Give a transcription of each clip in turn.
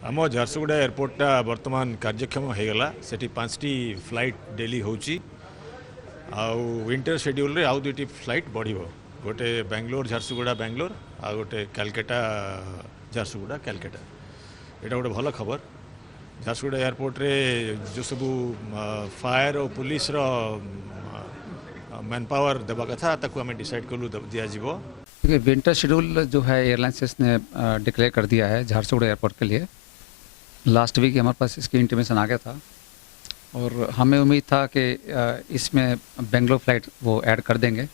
आम झारसुगुड़ा एयरपोर्टा बर्तमान कार्यक्षम हो गला सेठी 5टी फ्लाइट डेली होची आउ विंटर शेड्यूल रे आउ 2टी फ्लाइट बढ़िबो गोटे बेंगलोर झारसुगुड़ा बेंगलोर आ गोटे कलकत्ता झारसुगुड़ा कलकत्ता एटा गोटे भल खबर झारसुगुड़ा एयरपोर्ट रे जो सब फायर और पुलिस रो मैन पावर देवा कथा ताकू आम डिसाइड कलु दिया जीवो। देखिए विंटर शेड्यूल जो है एयरलाइंस ने डिक्लेयर कर दिया है झारसुगुड़ा एयरपोर्ट के लिए। लास्ट वीक हमारे पास इसकी इंटीमेशन आ गया था और हमें उम्मीद था कि इसमें बेंगलोर फ्लाइट वो ऐड कर देंगे,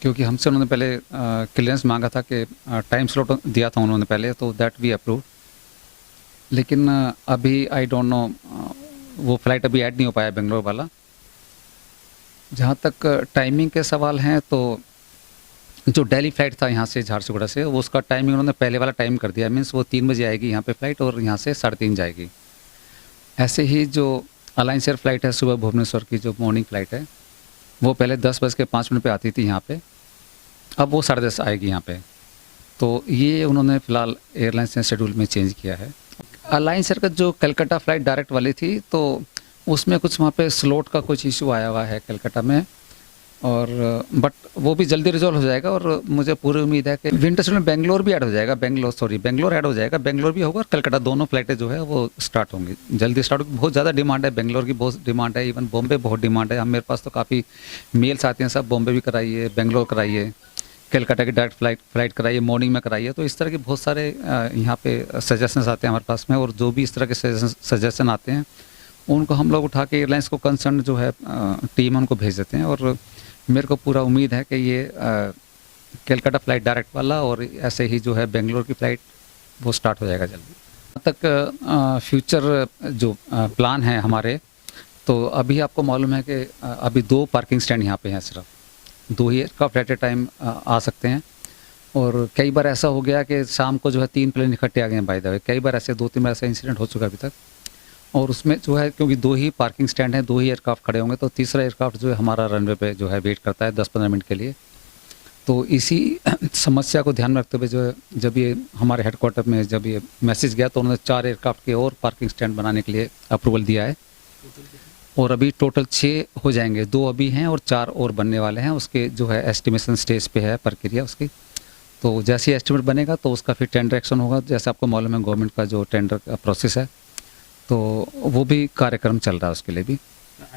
क्योंकि हमसे उन्होंने पहले क्लियरेंस मांगा था कि टाइम स्लॉट दिया था उन्होंने पहले, तो दैट वी अप्रूव। लेकिन अभी आई डोंट नो वो फ्लाइट अभी ऐड नहीं हो पाया बेंगलोर वाला। जहाँ तक टाइमिंग के सवाल हैं तो जो दिल्ली फ्लाइट था यहाँ से झारसुगुड़ा से, वो उसका टाइमिंग उन्होंने पहले वाला टाइम कर दिया, मीन्स वो 3 बजे आएगी यहाँ पे फ़्लाइट और यहाँ से 3:30 जाएगी। ऐसे ही जो अलायंस एयर फ्लाइट है सुबह भुवनेश्वर की जो मॉर्निंग फ़्लाइट है, वो पहले 10:05 पे आती थी यहाँ पे, अब वो 10:30 आएगी यहाँ पे। तो ये उन्होंने फ़िलहाल एयरलाइंस ने शेड्यूल में चेंज किया है। अलायंस एयर का जो कलकत्ता फ़्लाइट डायरेक्ट वाली थी, तो उसमें कुछ वहाँ पे स्लॉट का कुछ इशू आया हुआ है कलकत्ता में, और बट वो भी जल्दी रिजॉल्व हो जाएगा और मुझे पूरी उम्मीद है कि विंटर शेड्यूल में बेंगलोर भी ऐड हो जाएगा, बेंगलोर ऐड हो जाएगा, बेंगलोर भी होगा और कलकत्ता, दोनों फ्लाइटें जो है वो स्टार्ट होंगी, जल्दी स्टार्ट होगी। बहुत ज़्यादा डिमांड है, बेंगलोर की बहुत डिमांड है, इवन बॉम्बे बहुत डिमांड है। हम मेरे पास तो काफ़ी मेल्स आते हैं, सब बॉम्बे भी कराइए, बेंगलोर कराइए, कलकत्ता की डायरेक्ट फ्लाइट कराइए, मॉर्निंग में कराइए। तो इस तरह के बहुत सारे यहाँ पे सजेशंस आते हैं हमारे पास में, और जो भी इस तरह के सजेशन आते हैं उनको हम लोग उठा के एयरलाइंस को कंसर्न जो है टीम उनको भेज देते हैं। और मेरे को पूरा उम्मीद है कि ये कलकत्ता फ्लाइट डायरेक्ट वाला और ऐसे ही जो है बेंगलोर की फ़्लाइट वो स्टार्ट हो जाएगा जल्दी। अब तक फ्यूचर जो प्लान है हमारे, तो अभी आपको मालूम है कि अभी 2 पार्किंग स्टैंड यहाँ पे हैं, सिर्फ 2 ही एयरक्राफ्ट एट ए टाइम आ सकते हैं। और कई बार ऐसा हो गया कि शाम को जो है 3 प्लेन इकट्ठे आ गए हैं बाय द वे, कई बार ऐसे 2-3 बार ऐसा इंसिडेंट हो चुका है अभी तक। और उसमें जो है क्योंकि 2 ही पार्किंग स्टैंड हैं, 2 ही एयरक्राफ्ट खड़े होंगे, तो तीसरा एयरक्राफ्ट जो है हमारा रनवे पे जो है वेट करता है 10-15 मिनट के लिए। तो इसी समस्या को ध्यान में रखते हुए जो है, जब ये हमारे हेडक्वार्टर में जब ये मैसेज गया तो उन्होंने 4 एयरक्राफ्ट के और पार्किंग स्टैंड बनाने के लिए अप्रूवल दिया है। और अभी टोटल 6 हो जाएंगे, 2 अभी हैं और 4 और बनने वाले हैं। उसके जो है एस्टिमेशन स्टेज पे है प्रक्रिया उसकी। तो जैसे ही एस्टिमेट बनेगा तो उसका फिर टेंडर एक्शन होगा। जैसे आपको मालूम है गवर्नमेंट का जो टेंडर का प्रोसेस है, तो वो भी कार्यक्रम चल रहा है उसके लिए भी।